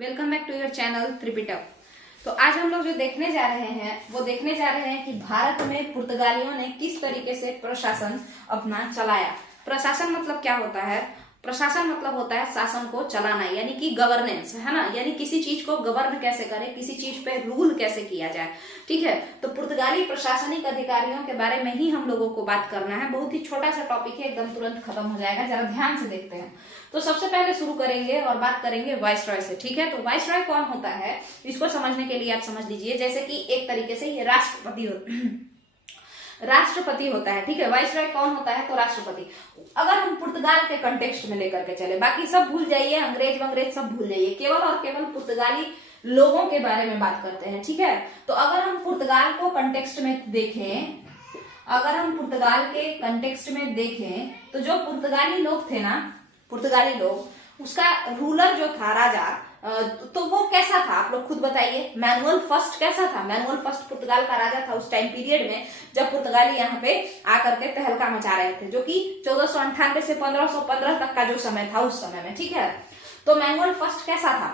Welcome back to your channel Tripitaka. तो आज हम लोग जो देखने जा रहे हैं वो देखने जा रहे हैं कि भारत में पुर्तगालियों ने किस तरीके से प्रशासन अपना चलाया। प्रशासन मतलब क्या होता है? प्रशासन मतलब होता है शासन को चलाना, यानी कि गवर्नेंस, है ना। यानी किसी चीज को गवर्न कैसे करें, किसी चीज पे रूल कैसे किया जाए। ठीक है, तो पुर्तगाली प्रशासनिक अधिकारियों के बारे में ही हम लोगों को बात करना है। बहुत ही छोटा सा टॉपिक है, एकदम तुरंत खत्म हो जाएगा, जरा ध्यान से देखते हैं। तो सबसे पहले शुरू करेंगे और बात करेंगे वाइसरॉय से। ठीक है, तो वाइसरॉय कौन होता है इसको समझने के लिए आप समझ लीजिए, जैसे कि एक तरीके से ये राष्ट्रपति होता है। ठीक है, वाइसरॉय कौन होता है? तो राष्ट्रपति। अगर हम पुर्तगाल के कंटेक्स्ट में लेकर के चले, बाकी सब भूल जाइए, अंग्रेज सब भूल जाइए, केवल और केवल पुर्तगाली लोगों के बारे में बात करते हैं। ठीक है, तो अगर हम पुर्तगाल को कंटेक्स्ट में देखें, अगर हम पुर्तगाल के कंटेक्स्ट में देखें तो जो पुर्तगाली लोग थे ना, पुर्तगाली लोग, उसका रूलर जो था, राजा, तो वो कैसा था आप लोग खुद बताइए। मैनुअल फर्स्ट कैसा था? मैनुअल फर्स्ट पुर्तगाल का राजा था उस टाइम पीरियड में जब पुर्तगाली यहाँ पे आकर के तहलका मचा रहे थे, जो कि 1498 से 1515 तक का जो समय था उस समय में। ठीक है, तो मैनुअल फर्स्ट कैसा था?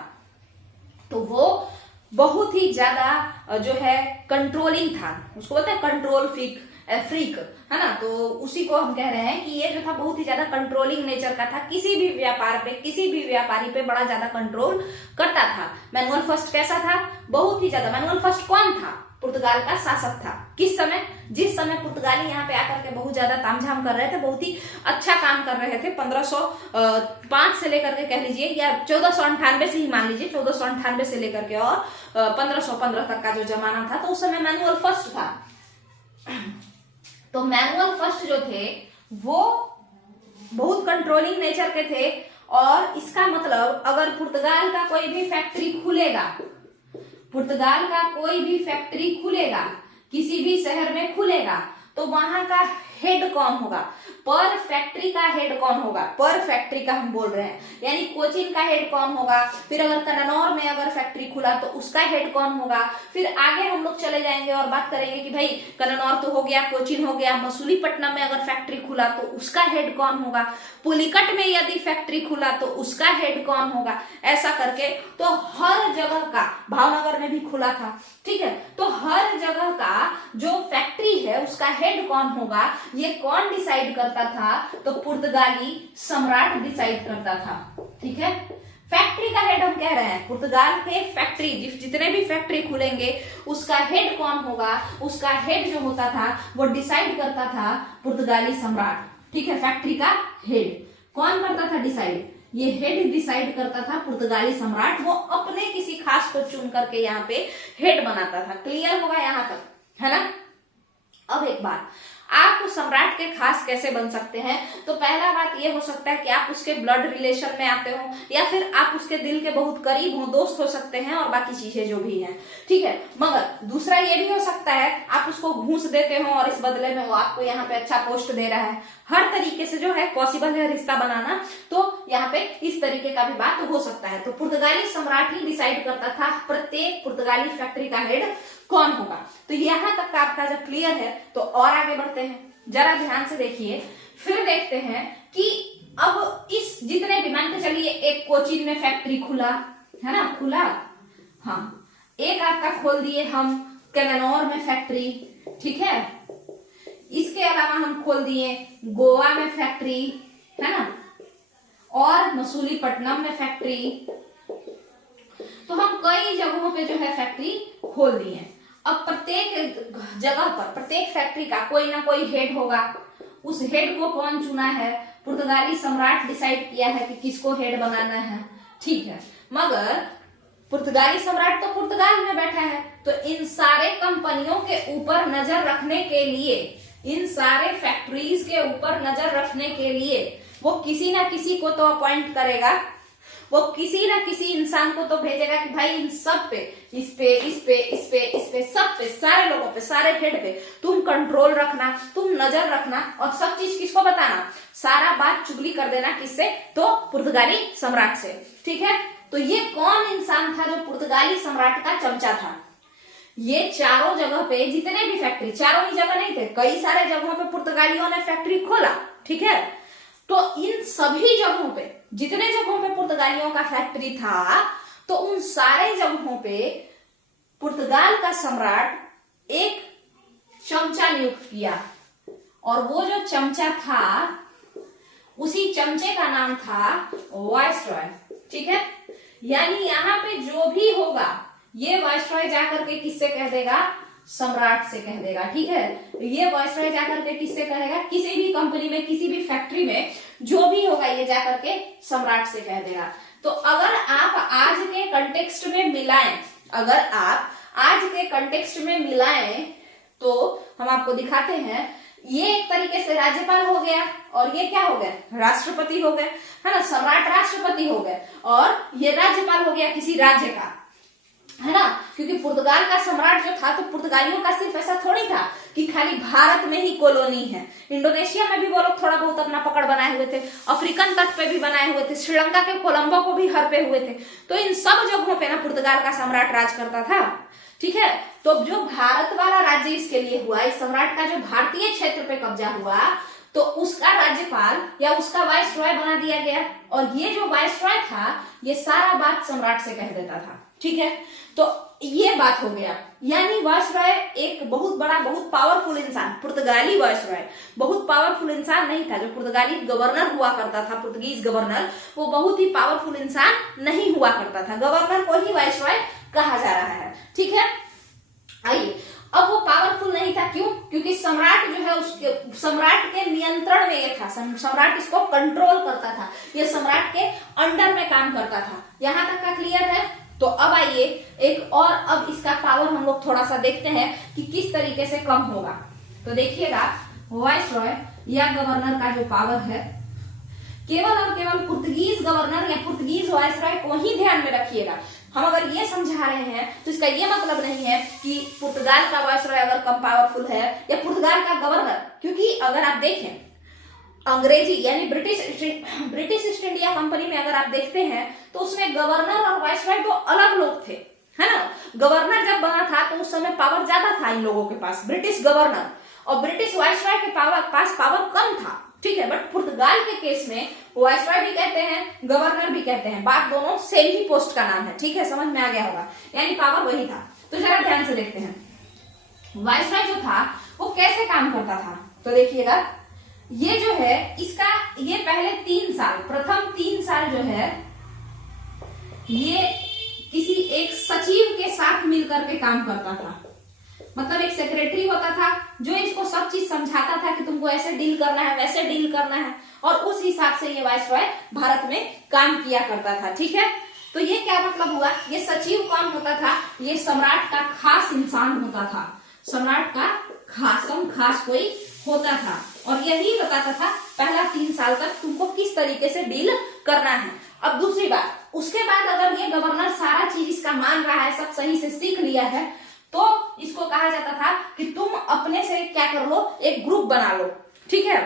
तो वो बहुत ही ज्यादा जो है कंट्रोलिंग था, उसको बोलते हैं कंट्रोल फ्रीक, है ना। तो उसी को हम कह रहे हैं कि ये जो था बहुत ही ज्यादा कंट्रोलिंग नेचर का था, किसी भी व्यापार पे, किसी भी व्यापारी पे बड़ा ज्यादा कंट्रोल करता था। मैनुअल फर्स्ट कैसा था? बहुत ही ज्यादा। मैनुअल फर्स्ट कौन था? पुर्तगाल का शासक था। किस समय? जिस समय पुर्तगाली यहाँ पे आकर के बहुत ज्यादा तामझाम कर रहे थे, बहुत ही अच्छा काम कर रहे थे। 1505 से लेकर के कह लीजिए, या 1498 से ही मान लीजिए, 1498 से लेकर के और 1515 तक का जो जमाना था, तो उस समय मैनुअल फर्स्ट था। तो मैनुअल फर्स्ट जो थे वो बहुत कंट्रोलिंग नेचर के थे, और इसका मतलब अगर पुर्तगाल का कोई भी फैक्ट्री खुलेगा, पुर्तगाल का कोई भी फैक्ट्री खुलेगा, किसी भी शहर में खुलेगा, तो वहां का हेड कौन होगा? पर फैक्ट्री का हेड कौन होगा? पर फैक्ट्री का हम बोल रहे हैं, यानी कोचीन का हेड कौन होगा? फिर अगर कन्नौर में अगर फैक्ट्री खुला तो उसका हेड कौन होगा? फिर आगे हम लोग चले जाएंगे और बात करेंगे कि भाई कन्नौर तो हो गया, कोचीन हो गया, मसूलीपट्टनम में अगर फैक्ट्री खुला तो उसका हेड कौन होगा? पुलिकट में यदि फैक्ट्री खुला तो उसका हेड कौन होगा? ऐसा करके तो हर जगह का, भावनगर में भी खुला था, ठीक है, तो हर जगह का जो फैक्ट्री है उसका हेड कौन होगा, ये कौन डिसाइड करता था? तो पुर्तगाली सम्राट डिसाइड करता था। ठीक है, फैक्ट्री का हेड हम कह रहे हैं, पुर्तगाल के फैक्ट्री जितने भी फैक्ट्री खुलेंगे उसका हेड कौन होगा? उसका हेड जो होता था वो डिसाइड करता था पुर्तगाली सम्राट। ठीक है, फैक्ट्री का हेड कौन करता था डिसाइड? ये हेड डिसाइड करता था पुर्तगाली सम्राट, वो अपने किसी खास को चुन करके यहाँ पे हेड बनाता था। क्लियर होगा यहाँ तक, है ना। अब एक बात, आप उस सम्राट के खास कैसे बन सकते हैं? तो पहला बात ये हो सकता है कि आप उसके ब्लड रिलेशन में आते हो, या फिर आप उसके दिल के बहुत करीब हो, दोस्त हो सकते हैं, और बाकी चीजें जो भी हैं। ठीक है, मगर दूसरा ये भी हो सकता है आप उसको घूस देते हो और इस बदले में वो आपको यहाँ पे अच्छा पोस्ट दे रहा है। हर तरीके से जो है पॉसिबल है रिश्ता बनाना, तो यहाँ पे इस तरीके का भी बात हो सकता है। तो पुर्तगाली सम्राट ही डिसाइड करता था प्रत्येक पुर्तगाली फैक्ट्री का हेड कौन होगा। तो यहाँ तक का आपका जब क्लियर है तो और आगे बढ़ते हैं, जरा ध्यान से देखिए। फिर देखते हैं कि अब इस जितने भी, मान के चलिए एक कोचीन में फैक्ट्री खुला, है ना, खुला, हाँ, एक आपका खोल दिए हम कन्नौर में फैक्ट्री, ठीक है, इसके अलावा हम खोल दिए गोवा में फैक्ट्री, है ना, और मसूलीपट्टनम में फैक्ट्री। तो हम कई जगहों पे जो है फैक्ट्री खोल दिए। अब प्रत्येक जगह पर, प्रत्येक फैक्ट्री का कोई ना कोई हेड होगा। उस हेड को कौन चुना है? पुर्तगाली सम्राट डिसाइड किया है कि किसको हेड बनाना है। ठीक है, मगर पुर्तगाली सम्राट तो पुर्तगाल में बैठा है, तो इन सारे कंपनियों के ऊपर नजर रखने के लिए, इन सारे फैक्ट्रीज के ऊपर नजर रखने के लिए वो किसी ना किसी को तो अपॉइंट करेगा, वो किसी ना किसी इंसान को तो भेजेगा कि भाई इन सब पे, इस पे, इस पे, इस पे, इस पे, सब पे, सारे लोगों पे, सारे हेड पे तुम कंट्रोल रखना, तुम नजर रखना, और सब चीज किसको बताना? सारा बात चुगली कर देना, किससे? तो पुर्तगाली सम्राट से। ठीक है, तो ये कौन इंसान था जो पुर्तगाली सम्राट का चमचा था? ये चारों जगह पे जितने भी फैक्ट्री, चारों ही जगह नहीं थे, कई सारे जगहों पे पुर्तगालियों ने फैक्ट्री खोला। ठीक है, तो इन सभी जगहों पे, जितने जगहों पे पुर्तगालियों का फैक्ट्री था, तो उन उन सारे जगहों पे पुर्तगाल का सम्राट एक चमचा नियुक्त किया, और वो जो चमचा था उसी चमचे का नाम था वाइसरॉय। ठीक है, यानी यहाँ पे जो भी होगा ये वाइसरॉय जाकर के किससे कह देगा? सम्राट से कह देगा। ठीक है, ये वाइसरॉय जाकर के किससे कहेगा? किसी भी कंपनी में, किसी भी फैक्ट्री में जो भी होगा ये जाकर के सम्राट से कह देगा। तो अगर आप आज के कंटेक्स्ट में मिलाएं, अगर आप आज के कंटेक्स्ट में मिलाएं तो हम आपको दिखाते हैं, ये एक तरीके से राज्यपाल हो गया और ये क्या हो गया? राष्ट्रपति हो गए, है ना। सम्राट राष्ट्रपति हो गए और ये राज्यपाल हो गया किसी राज्य का, है ना। क्योंकि पुर्तगाल का सम्राट जो था, तो पुर्तगालियों का सिर्फ ऐसा थोड़ी था कि खाली भारत में ही कॉलोनी है, इंडोनेशिया में भी वो लोग थोड़ा बहुत अपना पकड़ बनाए हुए थे, अफ्रीकन तट पे भी बनाए हुए थे, श्रीलंका के कोलंबो को भी हर पे हुए थे। तो इन सब जगहों पे ना पुर्तगाल का सम्राट राज करता था। ठीक है, तो जो भारत वाला राज्य इसके लिए हुआ, इस सम्राट का जो भारतीय क्षेत्र पे कब्जा हुआ, तो उसका राज्यपाल या उसका वाइसरॉय बना दिया गया, और ये जो वाइसरॉय था ये सारा बात सम्राट से कह देता था। ठीक है, तो ये बात हो गया। यानी वाइसरॉय एक बहुत बड़ा, बहुत पावरफुल इंसान, पुर्तगाली वाइसरॉय बहुत पावरफुल इंसान नहीं था। जो पुर्तगाली गवर्नर हुआ करता था, पुर्तगीज गवर्नर, वो बहुत ही पावरफुल इंसान नहीं हुआ करता था। गवर्नर को ही वाइसरॉय कहा जा रहा है। ठीक है, आइए, अब वो पावरफुल नहीं था, क्यों? क्योंकि सम्राट जो है उसके, सम्राट के नियंत्रण में ये था, सम्राट इसको कंट्रोल करता था, ये सम्राट के अंडर में काम करता था। यहां तक का क्लियर है? तो अब आइए एक और, अब इसका पावर हम लोग थोड़ा सा देखते हैं कि किस तरीके से कम होगा। तो देखिएगा, वाइसरॉय या गवर्नर का जो पावर है, केवल और केवल पुर्तगीज गवर्नर या पुर्तगीज वाइसरॉय को ही ध्यान में रखिएगा। हम अगर ये समझा रहे हैं तो इसका ये मतलब नहीं है कि पुर्तगाल का वाइसरॉय अगर कम पावरफुल है या पुर्तगाल का गवर्नर, क्योंकि अगर आप देखें अंग्रेजी यानी ब्रिटिश ईस्ट इंडिया कंपनी में अगर आप देखते हैं तो उसमें गवर्नर और वाइसरॉय दो अलग लोग थे, है ना। गवर्नर जब बना था तो उस समय पावर ज्यादा था इन लोगों के पास, ब्रिटिश गवर्नर, और ब्रिटिश वाइसरॉय के पास पावर कम था। ठीक है, बट पुर्तगाल के केस में वाइसरॉय भी कहते हैं, गवर्नर भी कहते हैं, बात दोनों सेम ही पोस्ट का नाम है। ठीक है, समझ में आ गया होगा, यानी पावर वही था। तो जरा ध्यान से देखते हैं वाइसरॉय जो था वो कैसे काम करता था। तो देखिएगा, ये जो है इसका, ये पहले 3 साल, प्रथम 3 साल जो है ये किसी एक सचिव के साथ मिलकर के काम करता था। मतलब एक सेक्रेटरी होता था जो इसको सब चीज समझाता था कि तुमको ऐसे डील करना है, वैसे डील करना है, और उस हिसाब से ये वाइसरॉय भारत में काम किया करता था। ठीक है, तो ये क्या मतलब हुआ? ये सचिव कौन होता था? ये सम्राट का खास इंसान होता था, सम्राट का खास कोई होता था, और यही बताता था पहला 3 साल तक तुमको किस तरीके से डील करना है। अब दूसरी बात, उसके बाद अगर ये गवर्नर सारा चीज इसका मान रहा है, सब सही से सीख लिया है, तो इसको कहा जाता था कि तुम अपने से क्या कर लो, एक ग्रुप बना लो। ठीक है,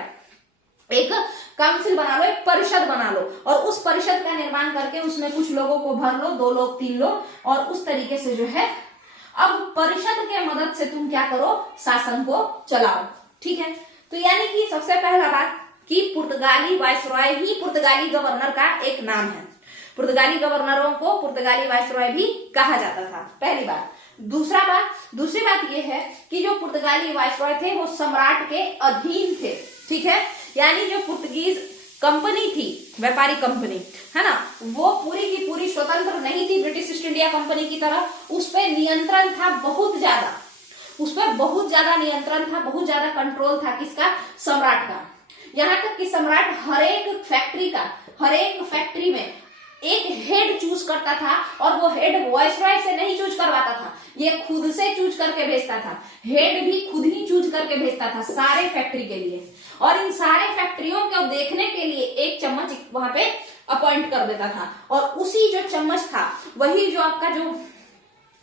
एक काउंसिल बना लो, एक परिषद बना लो, और उस परिषद का निर्माण करके उसमें कुछ लोगों को भर लो, 2 लोग 3 लोग, और उस तरीके से जो है अब परिषद के मदद से तुम क्या करो, शासन को चलाओ। ठीक है, तो यानी कि सबसे पहला बात कि पुर्तगाली वाइसरॉय ही पुर्तगाली गवर्नर का एक नाम है, पुर्तगाली गवर्नरों को पुर्तगाली वाइसरॉय भी कहा जाता था, पहली बात। दूसरी बात यह है कि जो पुर्तगाली वाइसरॉय थे वो सम्राट के अधीन थे। ठीक है, यानी जो पुर्तगीज कंपनी थी, व्यापारी कंपनी, है ना, वो पूरी की पूरी स्वतंत्र नहीं थी ब्रिटिश ईस्ट इंडिया कंपनी की तरह। उस पर नियंत्रण था बहुत ज्यादा, उस पर बहुत ज्यादा नियंत्रण था, बहुत ज्यादा कंट्रोल था, किसका? सम्राट का। यहां तक कि सम्राट हर एक फैक्ट्री में एक हेड चूज करता था, और वो हेड वाइसरॉय से नहीं चूज करवाता था, ये खुद से चूज करके भेजता था। हेड भी खुद ही चूज करके भेजता था सारे फैक्ट्री के लिए, और इन सारे फैक्ट्रियों को देखने के लिए एक चम्मच वहां पे अपॉइंट कर देता था, और उसी जो चम्मच था वही जो आपका जो,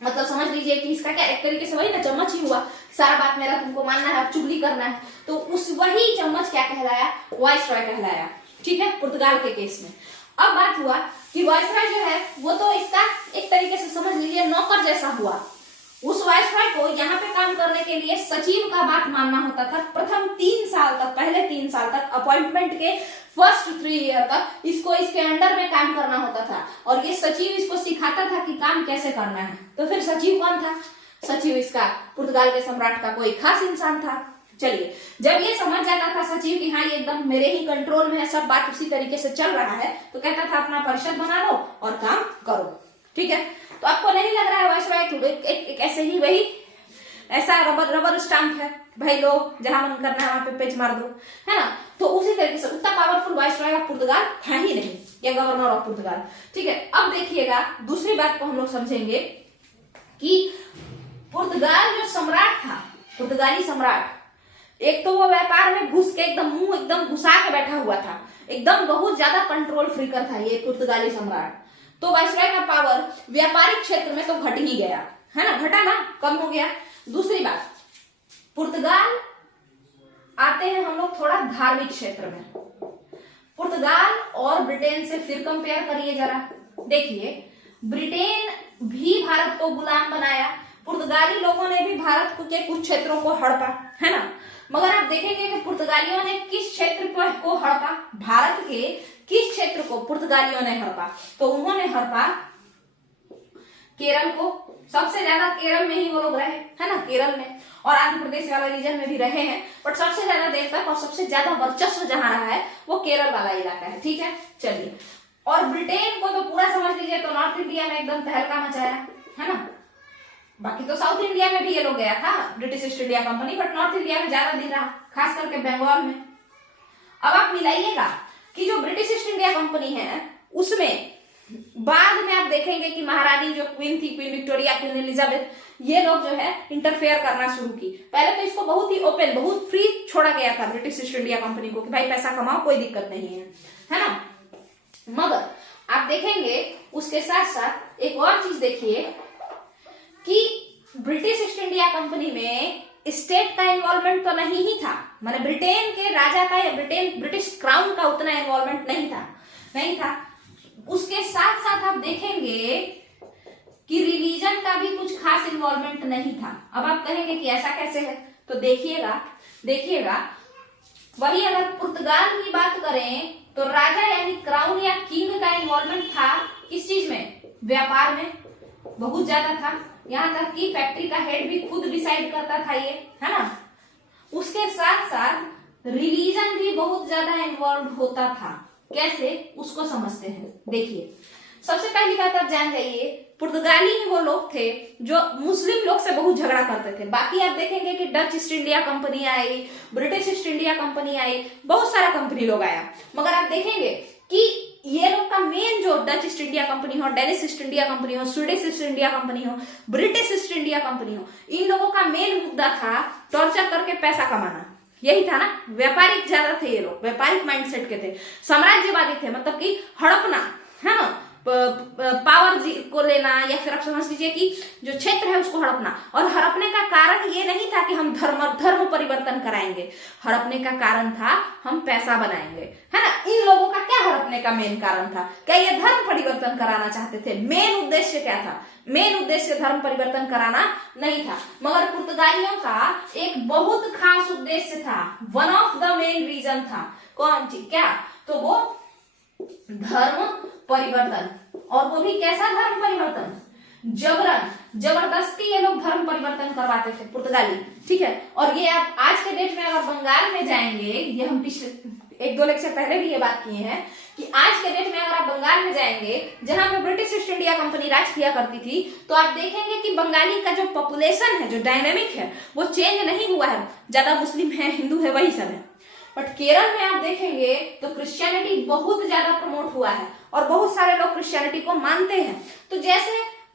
मतलब समझ लीजिए कि इसका क्या एक तरीके से वही ना चम्मच ही हुआ, सारा बात मेरा तुमको मानना है, चुगली करना है, तो उस वही चम्मच क्या कहलाया? वाइसरॉय कहलाया। ठीक है, पुर्तगाल के केस में। अब बात हुआ कि वाइसरॉय जो है वो तो इसका एक तरीके से समझ लीजिए नौकर जैसा हुआ। उस वाइसरॉय को यहाँ पे काम करने के लिए सचिव का बात मानना होता था। प्रथम 3 साल तक, पहले 3 साल तक अपॉइंटमेंट के फर्स्ट 3 ईयर तक इसको इसके अंडर में काम करना होता था और ये सचिव इसको सिखाता था कि काम कैसे करना है। तो फिर सचिव कौन था? सचिव इसका पुर्तगाल के सम्राट का कोई खास इंसान था। चलिए, जब ये समझ जाता था सचिव कि हाँ ये एकदम मेरे ही कंट्रोल में है, सब बात उसी तरीके से चल रहा है, तो कहता था अपना परिषद बना लो और काम करो। ठीक है, तो आपको नहीं लग रहा है वायसराय एक ऐसे ही वही ऐसा रबर स्टाम्प है, भाई लोग जहां मन करना है वहां पे पेच मार दो, है ना? तो उसी तरीके से उतना पावरफुल वायसराय ऑफ पुर्तगाल था ही नहीं, या गवर्नर ऑफ पुर्तगाल। ठीक है, अब देखिएगा दूसरी बात को हम लोग समझेंगे कि पुर्तगाल जो सम्राट था, पुर्तगाली सम्राट, एक तो वो व्यापार में घुस के एकदम मुंह एकदम घुसा के बैठा हुआ था, एकदम बहुत ज्यादा कंट्रोल फ्रीकर था ये पुर्तगाली सम्राट। तो वायसराय का पावर व्यापारिक क्षेत्र में तो घट ही गया, है ना, घटा ना, कम हो गया। दूसरी बात, पुर्तगाल आते हैं हम लोग थोड़ा धार्मिक क्षेत्र में। पुर्तगाल और ब्रिटेन से फिर कंपेयर करिए जरा, देखिए ब्रिटेन भी भारत को गुलाम बनाया, पुर्तगाली लोगों ने भी भारत के कुछ क्षेत्रों को हड़पा, है ना, मगर आप देखेंगे कि पुर्तगालियों ने किस क्षेत्र को हड़पा, भारत के किस क्षेत्र को पुर्तगालियों ने हड़पा? तो उन्होंने हड़पा केरल को, सबसे ज्यादा केरल में ही वो लोग रहे, है ना, केरल में और आंध्र प्रदेश वाला रीजन में भी रहे हैं, बट सबसे ज्यादा देर तक और सबसे ज्यादा वर्चस्व जहां रहा है वो केरल वाला इलाका है। ठीक है, चलिए, और ब्रिटेन को तो पूरा समझ लीजिए, तो नॉर्थ इंडिया में एकदम तहलका मचाया, है ना, बाकी तो साउथ इंडिया में भी ये लोग गया था British east India company, but north India में ज्यादा दिन रहा, खास करके बंगाल में। अब आप मिलाइएगा कि जो ब्रिटिश ईस्ट इंडिया कंपनी है उसमें बाद में आप देखेंगे कि महारानी जो क्वीन थी, क्वीन विक्टोरिया, क्वीन एलिजाबेथ, ये लोग जो है इंटरफेयर करना शुरू की। पहले तो इसको बहुत ही ओपन, बहुत फ्री छोड़ा गया था ब्रिटिश ईस्ट इंडिया कंपनी को कि भाई पैसा कमाओ, कोई दिक्कत नहीं है ना, मगर आप देखेंगे उसके साथ साथ एक और चीज देखिए कि ब्रिटिश ईस्ट इंडिया कंपनी में स्टेट का इन्वॉल्वमेंट तो नहीं ही था, माने ब्रिटेन के राजा का या ब्रिटिश क्राउन का उतना इन्वॉल्वमेंट नहीं था। उसके साथ साथ आप देखेंगे कि रिलीजन का भी कुछ खास इन्वॉल्वमेंट नहीं था। अब आप कहेंगे कि ऐसा कैसे है, तो देखिएगा वही अगर पुर्तगाल की बात करें तो राजा यानी क्राउन या किंग का इन्वॉल्वमेंट था किस चीज में? व्यापार में बहुत ज्यादा था, यहां तक कि फैक्ट्री का हेड भी खुद डिसाइड करता था ये, है ना। उसके साथ साथ रिलीजन भी बहुत ज्यादा इन्वॉल्व होता था। कैसे, उसको समझते हैं। देखिए, सबसे पहली बात आप जान जाइए, पुर्तगाली ही वो लोग थे जो मुस्लिम लोग से बहुत झगड़ा करते थे। बाकी आप देखेंगे कि डच ईस्ट इंडिया कंपनी आई, ब्रिटिश ईस्ट इंडिया कंपनी आई, बहुत सारा कंपनी लोग आया, मगर आप देखेंगे कि ये लोग का मेन जो डच ईस्ट इंडिया कंपनी हो, डेनिश ईस्ट इंडिया कंपनी हो, स्वीडिश ईस्ट इंडिया कंपनी हो, ब्रिटिश ईस्ट इंडिया कंपनी हो, इन लोगों का मेन मुद्दा था टॉर्चर करके पैसा कमाना। यही था ना, व्यापारिक ज्यादा थे ये लोग, व्यापारिक माइंडसेट के थे, साम्राज्यवादी थे, मतलब कि हड़पना, है ना, पावर को लेना, या फिर आप समझ लीजिए कि जो क्षेत्र है उसको हड़पना। और हड़पने का कारण ये नहीं था कि हम धर्म परिवर्तन कराएंगे, हड़पने का कारण था हम पैसा बनाएंगे, है ना। इन लोगों का क्या हड़पने का मेन कारण था? क्या ये धर्म परिवर्तन कराना चाहते थे? मेन उद्देश्य क्या था? मेन उद्देश्य धर्म परिवर्तन कराना नहीं था, मगर पुर्तगालियों का एक बहुत खास उद्देश्य था, one of the main reason था। कौन सी? क्या? तो वो धर्म परिवर्तन, और वो भी कैसा धर्म परिवर्तन? जबरन, जबरदस्ती ये लोग धर्म परिवर्तन करवाते थे पुर्तगाली। ठीक है, और ये आप आज के डेट में अगर बंगाल में जाएंगे, ये हम पिछले 1-2 लेक्चर पहले भी ये बात किए हैं कि आज के डेट में अगर आप बंगाल में जाएंगे जहां पे ब्रिटिश ईस्ट इंडिया कंपनी राज किया करती थी, तो आप देखेंगे कि बंगाली का जो पॉपुलेशन है, जो डायनेमिक है, वो चेंज नहीं हुआ है, ज्यादा मुस्लिम है, हिंदू है, वही सब है। बट केरल में आप देखेंगे तो क्रिश्चियनिटी बहुत ज्यादा प्रमोट हुआ है और बहुत सारे लोग क्रिश्चियनिटी को मानते हैं। तो जैसे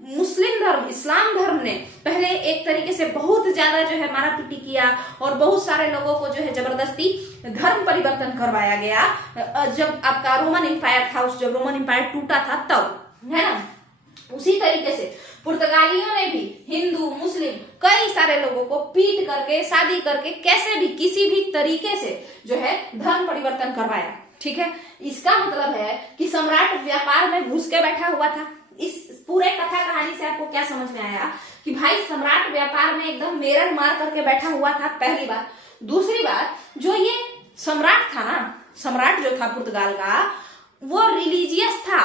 मुस्लिम धर्म, इस्लाम धर्म ने पहले एक तरीके से बहुत ज्यादा जो है मारा पीटी किया और बहुत सारे लोगों को जो है जबरदस्ती धर्म परिवर्तन करवाया गया, जब आपका रोमन एम्पायर था, उस जब रोमन एम्पायर टूटा था तब, है ना, उसी तरीके से पुर्तगालियों ने भी हिंदू मुस्लिम कई सारे लोगों को पीट करके, शादी करके, कैसे भी किसी भी तरीके से जो है धर्म परिवर्तन करवाया। ठीक है, इसका मतलब है कि सम्राट व्यापार में घुस के बैठा हुआ था। इस पूरे कथा कहानी से आपको क्या समझ में आया कि भाई सम्राट व्यापार में एकदम मेरन मार करके बैठा हुआ था, पहली बात। दूसरी बात, जो ये सम्राट था ना, सम्राट जो था पुर्तगाल का, वो रिलीजियस था,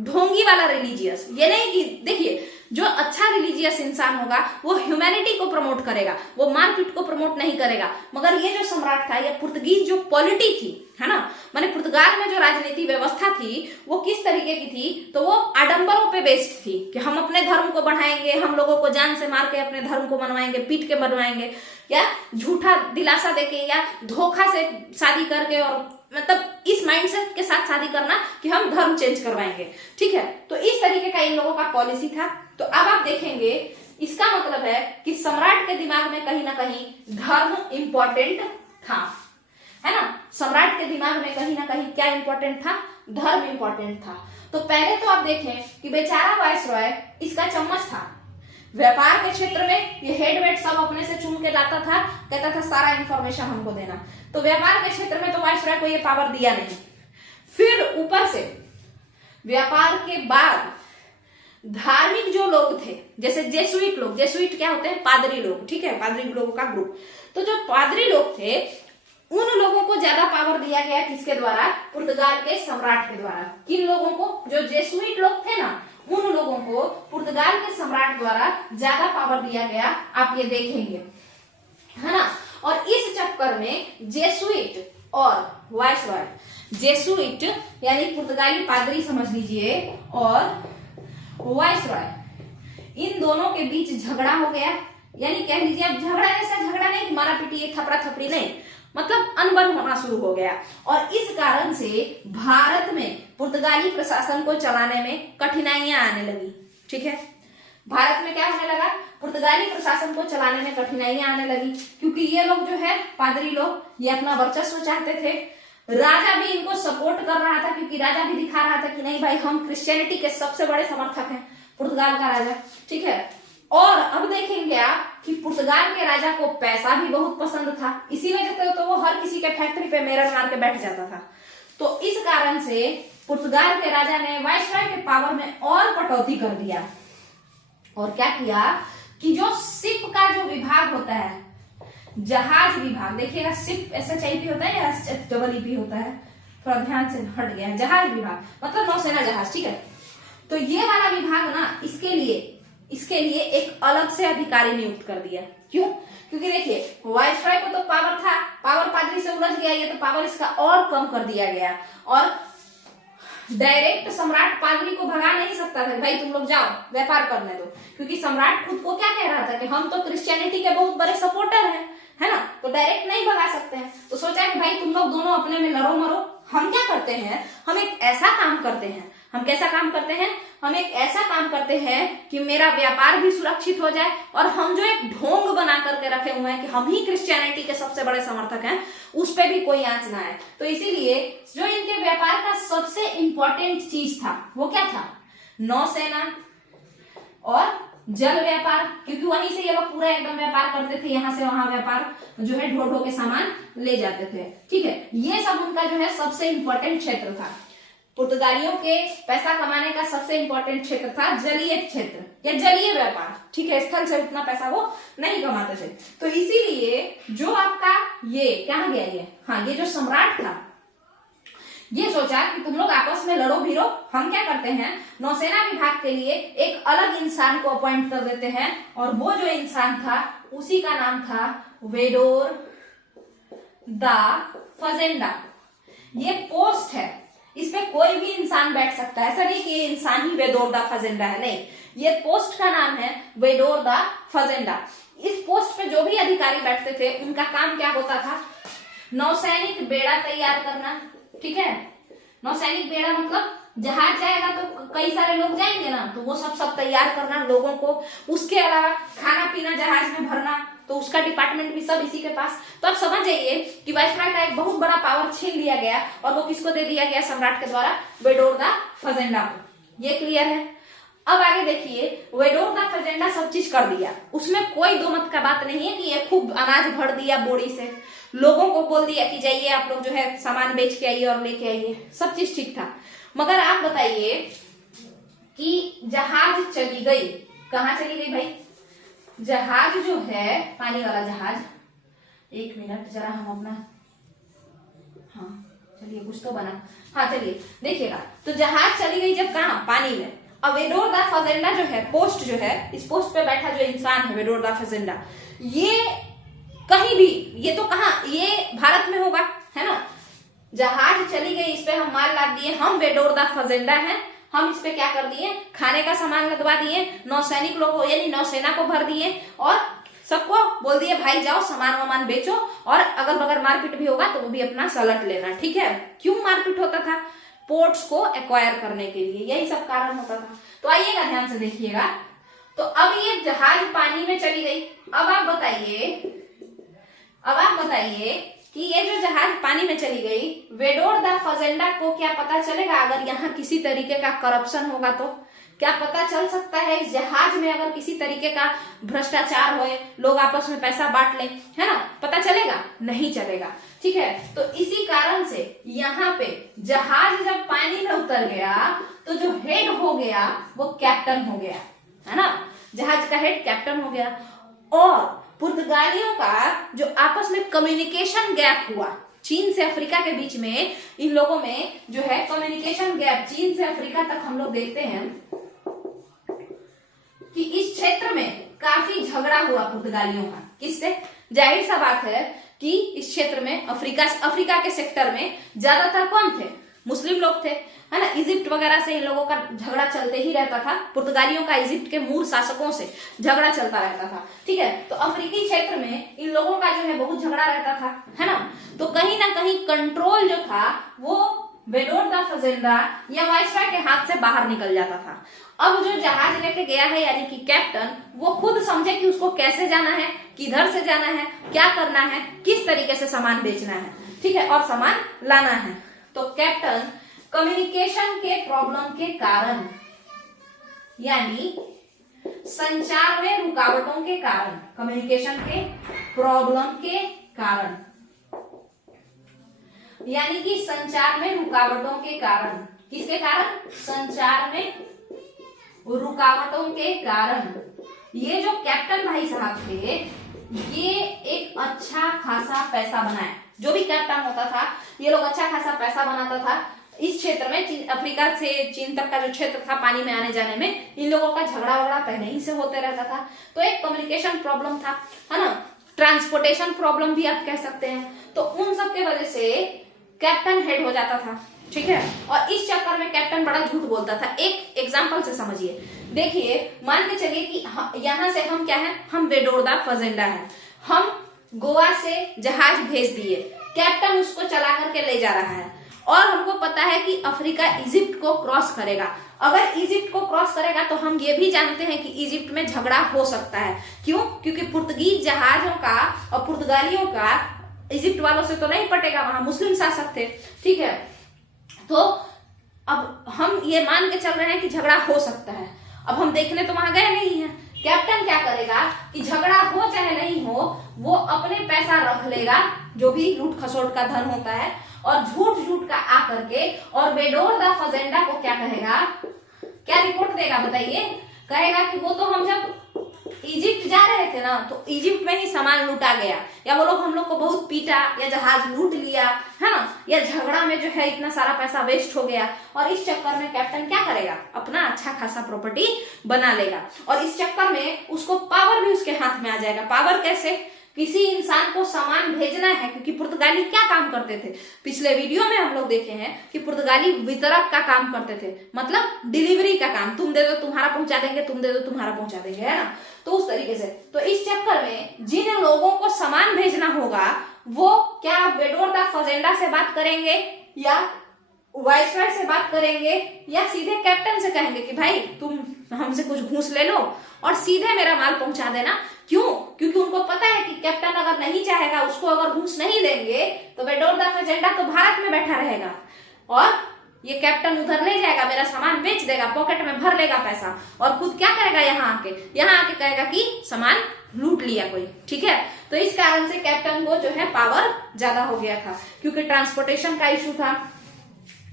ढोंगी वाला रिलीजियस। ये नहीं कि देखिए, जो अच्छा रिलीजियस इंसान होगा वो ह्यूमैनिटी को प्रमोट करेगा, वो मारपीट को प्रमोट नहीं करेगा। मगर ये जो सम्राट था, ये पुर्तगीज जो पॉलिटी थी, है ना, माने पुर्तगाल में जो राजनीति व्यवस्था थी वो किस तरीके की थी, तो वो आडंबरों पे बेस्ड थी कि हम अपने धर्म को बढ़ाएंगे, हम लोगों को जान से मार के अपने धर्म को मनवाएंगे, पीट के मनवाएंगे, या झूठा दिलासा देके या धोखा से शादी करके, और मतलब इस माइंडसेट के साथ शादी करना कि हम धर्म चेंज करवाएंगे। ठीक है, तो इस तरीके का इन लोगों का पॉलिसी था। तो अब आप देखेंगे, इसका मतलब है कि सम्राट के दिमाग में कहीं ना कहीं धर्म इंपॉर्टेंट था, है ना। सम्राट के दिमाग में कहीं ना कहीं क्या इंपॉर्टेंट था, धर्म इंपॉर्टेंट था। तो पहले तो आप देखें कि बेचारा वायसरॉय इसका चम्मच था, व्यापार के क्षेत्र में ये हेड वेट सब अपने से चुन के लाता था, कहता था सारा इंफॉर्मेशन हमको देना। तो व्यापार के क्षेत्र में तो वायसरॉय को ये पावर दिया नहीं। फिर ऊपर से व्यापार के बाद धार्मिक जो लोग थे, जैसे जेसुइट लोग, जेसुइट क्या होते हैं, पादरी लोग, ठीक है, पादरी लोगों का ग्रुप। तो जो पादरी लोग थे उन लोगों को ज्यादा पावर दिया गया, किसके द्वारा, पुर्तगाल के सम्राट के द्वारा। किन लोगों को, जो जेसुइट लोग थे ना, उन लोगों को पुर्तगाल के सम्राट द्वारा ज्यादा पावर दिया गया, आप ये देखेंगे, है ना। और इस चक्कर में जेसुइट और वायसरॉय, जेसुइट यानी पुर्तगाली पादरी समझ लीजिए, और वायसरॉय, इन दोनों के बीच झगड़ा हो गया। यानी कह लीजिए, अब झगड़ा ऐसा झगड़ा नहीं कि मारा पीटी थपड़ा थपड़ी, नहीं, मतलब अनबन होना शुरू हो गया। और इस कारण से भारत में पुर्तगाली प्रशासन को चलाने में कठिनाइयां आने लगी। ठीक है, भारत में क्या होने लगा, पुर्तगाली प्रशासन को चलाने में कठिनाइयां आने लगी, क्योंकि ये लोग जो है पादरी लोग, ये अपना वर्चस्व चाहते थे। राजा भी इनको सपोर्ट कर रहा था, क्योंकि राजा भी दिखा रहा था कि नहीं भाई, हम क्रिश्चियनिटी के सबसे बड़े समर्थक हैं, पुर्तगाल का राजा। ठीक है, और अब देखेंगे आप कि पुर्तगाल के राजा को पैसा भी बहुत पसंद था, इसी वजह से तो वो हर किसी के फैक्ट्री पे मेरन मार के बैठ जाता था। तो इस कारण से पुर्तगाल के राजा ने वायसरॉय के पावर में और कटौती कर दिया, और क्या किया कि जो शिप का जो विभाग होता है, जहाज विभाग, देखिएगा शिप SHIP होता है या SHEEP होता है, थोड़ा ध्यान से हट गया है, जहाज विभाग मतलब नौसेना जहाज। ठीक है, तो ये वाला विभाग ना, इसके लिए एक अलग से अधिकारी नियुक्त कर दिया। क्यों, क्योंकि देखिए वायसरॉय को तो पावर था, पावर पादरी से उलझ गया, ये तो पावर इसका और कम कर दिया गया, और डायरेक्ट सम्राट पादरी को भगा नहीं सकता था, भाई तुम लोग जाओ व्यापार करने दो, क्योंकि सम्राट खुद को क्या कह रहा था कि हम तो क्रिश्चियनिटी के बहुत बड़े सपोर्टर हैं, है ना, तो डायरेक्ट नहीं भगा सकते हैं। तो सोचा कि भाई तुम लोग दोनों अपने में लड़ो मरो, हम क्या करते हैं, हम एक ऐसा काम करते हैं, हम कैसा काम करते हैं, हम एक ऐसा काम करते हैं कि मेरा व्यापार भी सुरक्षित हो जाए, और हम जो एक ढोंग बना करके रखे हुए हैं कि हम ही क्रिश्चियनिटी के सबसे बड़े समर्थक हैं, उस पर भी कोई आंच ना आए। तो इसीलिए जो इनके व्यापार का सबसे इंपॉर्टेंट चीज था वो क्या था, नौसेना और जल व्यापार, क्योंकि वहीं से ये लोग पूरा एकदम व्यापार करते थे, यहाँ से वहां व्यापार जो है ढो ढो के सामान ले जाते थे। ठीक है, ये सब उनका जो है सबसे इंपॉर्टेंट क्षेत्र था। पुर्तगालियों के पैसा कमाने का सबसे इंपॉर्टेंट क्षेत्र था जलीय क्षेत्र या जलीय व्यापार। ठीक है, स्थल से उतना पैसा वो नहीं कमाते थे। तो इसीलिए जो आपका ये कहाँ गया, ये हाँ, ये जो सम्राट था, ये सोचा कि तुम लोग आपस में लड़ो भिड़ो, हम क्या करते हैं, नौसेना विभाग के लिए एक अलग इंसान को अपॉइंट कर देते हैं, और वो जो इंसान था उसी का नाम था वेडोर दा फजेंडा। ये पोस्ट है, इस पे कोई भी इंसान बैठ सकता है, ऐसा नहीं कि ये इंसान ही वेडोर दा फजेंडा है, नहीं, ये पोस्ट का नाम है वेडोर दा फजेंडा। इस पोस्ट पे जो भी अधिकारी बैठते थे उनका काम क्या होता था, नौसैनिक बेड़ा तैयार करना। ठीक है, नौसैनिक बेड़ा मतलब जहाज जाएगा तो कई सारे लोग जाएंगे ना, तो वो सब तैयार करना लोगों को, उसके अलावा खाना पीना जहाज में भरना, तो उसका डिपार्टमेंट भी सब इसी के पास। तो आप समझ जाइए कि वायसरॉय का एक बहुत बड़ा पावर छीन लिया गया, और वो किसको दे दिया गया, सम्राट के द्वारा वेडोर दा फजेंडा को। ये क्लियर है। अब आगे देखिए, वेडोर दा फजेंडा सब चीज कर दिया, उसमें कोई दो मत का बात नहीं है कि ये खूब अनाज भर दिया बोरी से, लोगों को बोल दिया कि जाइए आप लोग जो है सामान बेच के आइए और लेके आइए, सब चीज ठीक था। मगर आप बताइए कि जहाज चली गई, कहाँ चली गई भाई, जहाज जो है पानी वाला जहाज, एक मिनट जरा हम अपना, हाँ चलिए कुछ तो बना। हाँ चलिए देखिएगा, तो जहाज चली गई जब कहाँ, पानी में। अब वेडोर दा फजेंडा जो है, पोस्ट जो है, इस पोस्ट पे बैठा जो इंसान है वेडोर दा फजेंडा, ये कहीं भी, ये तो कहाँ, ये भारत में होगा, है ना। जहाज चली गई, इस पे हम माल लाद दिए, हम वेडोर दा फजेंडा है, हम इस पे क्या कर दिए, खाने का सामान लदवा दिए, नौसैनिक लोगों यानी नौसेना को भर दिए और सबको बोल दिए भाई जाओ सामान वामान बेचो, और अगर बगैर मारपीट भी होगा तो वो भी अपना सलट लेना, ठीक है। क्यों मारपीट होता था, पोर्ट्स को एक्वायर करने के लिए, यही सब कारण होता था। तो आइएगा ध्यान से देखिएगा, तो अब ये जहाज पानी में चली गई। अब आप बताइए कि ये जो जहाज पानी में चली गई, वेडोर दा फजेंडा को क्या पता चलेगा अगर यहाँ किसी तरीके का करप्शन होगा तो? क्या पता चल सकता है इस जहाज में अगर किसी तरीके का भ्रष्टाचार होए, लोग आपस में पैसा बांट लें, है ना, पता चलेगा? नहीं चलेगा, ठीक है। तो इसी कारण से यहाँ पे जहाज जब पानी में उतर गया तो जो हेड हो गया वो कैप्टन हो गया, है ना, जहाज का हेड कैप्टन हो गया। और पुर्तगालियों का जो आपस में कम्युनिकेशन गैप हुआ, चीन से अफ्रीका के बीच में, इन लोगों में जो है कम्युनिकेशन गैप, चीन से अफ्रीका तक हम लोग देखते हैं कि इस क्षेत्र में काफी झगड़ा हुआ पुर्तगालियों का। किससे? जाहिर सा बात है कि इस क्षेत्र में अफ्रीका के सेक्टर में ज्यादातर कौन थे? मुस्लिम लोग थे, है ना। इजिप्ट वगैरह से इन लोगों का झगड़ा चलते ही रहता था, पुर्तगालियों का इजिप्ट के मूल शासकों से झगड़ा चलता रहता था, ठीक है। तो अफ्रीकी क्षेत्र में इन लोगों का जो है बहुत झगड़ा रहता था, है ना। तो कहीं ना कहीं कंट्रोल जो था वो वेडोर दा फजेंडा या वाइसराय के हाथ से बाहर निकल जाता था। अब जो जहाज लेके गया है यानी कि कैप्टन, वो खुद समझे कि उसको कैसे जाना है, किधर से जाना है, क्या करना है, किस तरीके से सामान बेचना है, ठीक है, और सामान लाना है। तो कैप्टन कम्युनिकेशन के प्रॉब्लम के कारण यानी संचार में रुकावटों के कारण, कम्युनिकेशन के प्रॉब्लम के कारण यानी कि संचार में रुकावटों के कारण, किसके कारण? संचार में रुकावटों के कारण ये जो कैप्टन भाई साहब थे, ये एक अच्छा खासा पैसा बनाए। जो भी कैप्टन होता था ये लोग अच्छा खासा पैसा बनाता था। इस क्षेत्र में अफ्रीका से चीन तक का जो क्षेत्र था पानी में आने जाने में, इन लोगों का झगड़ा वगड़ा पहले ही से होते रहता था। तो एक कम्युनिकेशन प्रॉब्लम था, है ना, ट्रांसपोर्टेशन प्रॉब्लम भी आप कह सकते हैं। तो उन सब के वजह से कैप्टन हेड हो जाता था, ठीक है। और इस चक्कर में कैप्टन बड़ा झूठ बोलता था। एक एग्जांपल से समझिए, देखिए मान के चलिए कि यहाँ से हम क्या है, हम वेडोर दा फजेंडा है, हम गोवा से जहाज भेज दिए, कैप्टन उसको चला करके ले जा रहा है और हमको पता है कि अफ्रीका इजिप्ट को क्रॉस करेगा। अगर इजिप्ट को क्रॉस करेगा तो हम ये भी जानते हैं कि इजिप्ट में झगड़ा हो सकता है। क्यों? क्योंकि पुर्तगीज जहाजों का और पुर्तगालियों का इजिप्ट वालों से तो नहीं पटेगा, वहां मुस्लिम शासक थे, ठीक है। तो अब हम ये मान के चल रहे हैं कि झगड़ा हो सकता है। अब हम देखने तो वहां गए नहीं है, कैप्टन क्या करेगा कि झगड़ा हो चाहे नहीं हो, वो अपने पैसा रख लेगा, जो भी लूट खसोट का धन होता है, और झूठ का आ करके और वेडोर दा फजेंडा को क्या कहेगा, क्या रिपोर्ट देगा बताइए? कहेगा कि वो तो हम जब इजिप्ट जा रहे थे ना, तो इजिप्ट में ही सामान लूटा गया, या वो लोग हम लोग को बहुत पीटा, या जहाज लूट लिया, है ना, या झगड़ा में जो है इतना सारा पैसा वेस्ट हो गया। और इस चक्कर में कैप्टन क्या करेगा, अपना अच्छा खासा प्रॉपर्टी बना लेगा, और इस चक्कर में उसको पावर भी उसके हाथ में आ जाएगा। पावर कैसे? किसी इंसान को सामान भेजना है, क्योंकि पुर्तगाली क्या काम करते थे, पिछले वीडियो में हम लोग देखे हैं कि पुर्तगाली वितरक का काम करते थे, मतलब डिलीवरी का काम, तुम दे दो तुम्हारा पहुंचा देंगे, तुम दे दो तुम्हारा पहुंचा देंगे, है ना। तो उस तरीके से, तो इस चक्कर में जिन लोगों को सामान भेजना होगा वो क्या वेडोर दा फजेंडा से बात करेंगे, या वाइसराय से बात करेंगे, या सीधे कैप्टन से कहेंगे कि भाई तुम हमसे कुछ घूस ले लो और सीधे मेरा माल पहुंचा देना। क्यों? क्योंकि उनको पता है कि कैप्टन अगर नहीं चाहेगा, उसको अगर घूस नहीं देंगे तो वेडोर दा फजेंडा तो भारत में बैठा रहेगा और ये कैप्टन उधर ले जाएगा, मेरा सामान बेच देगा, पॉकेट में भर लेगा पैसा, और खुद क्या करेगा, यहाँ आके कहेगा कि सामान लूट लिया कोई, ठीक है। तो इस कारण से कैप्टन को जो है पावर ज्यादा हो गया था, क्योंकि ट्रांसपोर्टेशन का इशू था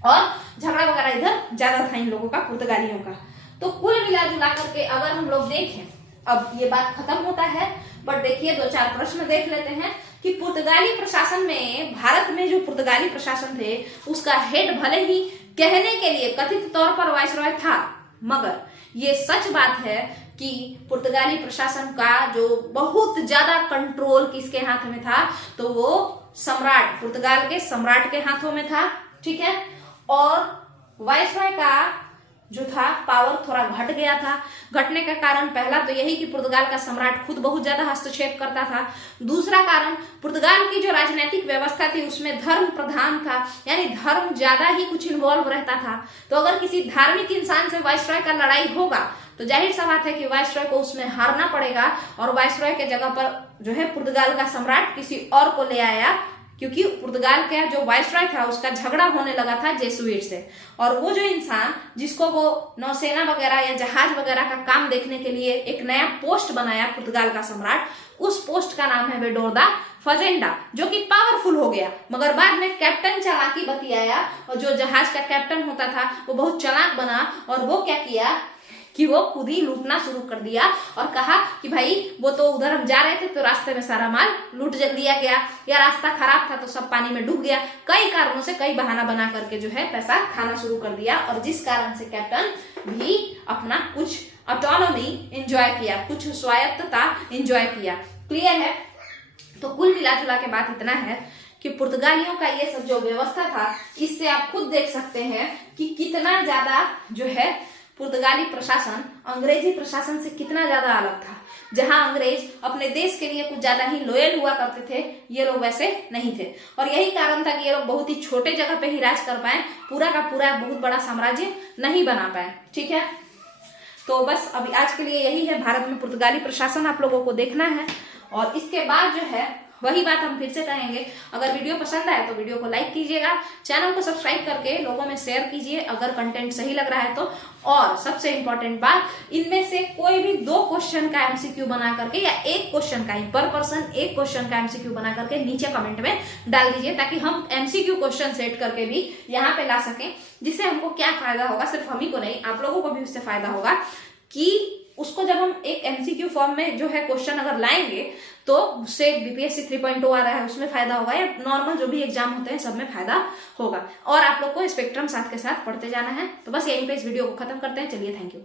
और झगड़ा वगैरह इधर ज्यादा था इन लोगों का, पुर्तगालियों का। तो कुल मिला जुला करके अगर हम लोग देखें, अब ये बात खत्म होता है, बट देखिए 2-4 प्रश्न देख लेते हैं कि पुर्तगाली प्रशासन में, भारत में जो पुर्तगाली प्रशासन थे उसका हेड भले ही कहने के लिए कथित तौर पर वायसरॉय था, मगर ये सच बात है कि पुर्तगाली प्रशासन का जो बहुत ज्यादा कंट्रोल किसके हाथ में था, तो वो सम्राट, पुर्तगाल के सम्राट के हाथों में था। ठीक है, और वायसरॉय का जो था पावर थोड़ा घट गया था। घटने का कारण पहला तो यही कि पुर्तगाल का सम्राट खुद बहुत ज्यादा हस्तक्षेप करता था। दूसरा कारण, पुर्तगाल की जो राजनीतिक व्यवस्था थी उसमें धर्म प्रधान था, यानी धर्म ज्यादा ही कुछ इन्वॉल्व रहता था। तो अगर किसी धार्मिक इंसान से वायसरॉय का लड़ाई होगा तो जाहिर सा बात है कि वायसरॉय को उसमें हारना पड़ेगा, और वायसरॉय के जगह पर जो है पुर्तगाल का सम्राट किसी और को ले आया, क्योंकि पुर्तगाल का जो वायसरॉय था उसका झगड़ा होने लगा था जेसुइट से। और वो जो इंसान जिसको वो नौसेना वगैरह या जहाज वगैरह का काम देखने के लिए एक नया पोस्ट बनाया पुर्तगाल का सम्राट, उस पोस्ट का नाम है वेडोर दा फजेंडा, जो कि पावरफुल हो गया। मगर बाद में कैप्टन चालाकी बतियाया, और जो जहाज का कैप्टन होता था वो बहुत चालाक बना, और वो क्या किया कि वो खुद ही लूटना शुरू कर दिया और कहा कि भाई वो तो उधर हम जा रहे थे तो रास्ते में सारा माल लूट लिया गया, या रास्ता खराब था तो सब पानी में डूब गया। कई कारणों से कई बहाना बना करके जो है पैसा खाना शुरू कर दिया, और जिस कारण से कैप्टन भी अपना कुछ ऑटोनॉमी एंजॉय किया, कुछ स्वायत्तता एंजॉय किया। क्लियर है? तो कुल मिला जुला के बात इतना है कि पुर्तगालियों का ये सब जो व्यवस्था था, इससे आप खुद देख सकते हैं कि कितना ज्यादा जो है पुर्तगाली प्रशासन अंग्रेजी प्रशासन से कितना ज्यादा अलग था। जहां अंग्रेज अपने देश के लिए कुछ ज्यादा ही लॉयल हुआ करते थे, ये लोग वैसे नहीं थे, और यही कारण था कि ये लोग बहुत ही छोटे जगह पे ही राज कर पाए, पूरा का पूरा बहुत बड़ा साम्राज्य नहीं बना पाए। ठीक है, तो बस अभी आज के लिए यही है, भारत में पुर्तगाली प्रशासन आप लोगों को देखना है। और इसके बाद जो है वही बात हम फिर से कहेंगे, अगर वीडियो पसंद आए तो वीडियो को लाइक कीजिएगा, चैनल को सब्सक्राइब करके लोगों में शेयर कीजिए अगर कंटेंट सही लग रहा है तो। और सबसे इंपॉर्टेंट बात, इनमें से कोई भी 2 क्वेश्चन का एमसीक्यू बना करके, या 1 क्वेश्चन का ही, पर पर्सन 1 क्वेश्चन का एमसीक्यू बना करके नीचे कमेंट में डाल दीजिए, ताकि हम एमसीक्यू क्वेश्चन सेट करके भी यहाँ पे ला सकें, जिससे हमको क्या फायदा होगा, सिर्फ हम ही को नहीं आप लोगों को भी उससे फायदा होगा कि उसको जब हम एक एमसीक्यू फॉर्म में जो है क्वेश्चन अगर लाएंगे तो उससे बीपीएससी 3.0 आ रहा है उसमें फायदा होगा, या नॉर्मल जो भी एग्जाम होते हैं सब में फायदा होगा। और आप लोग को स्पेक्ट्रम साथ के साथ पढ़ते जाना है। तो बस यहीं पे इस वीडियो को खत्म करते हैं। चलिए, थैंक यू।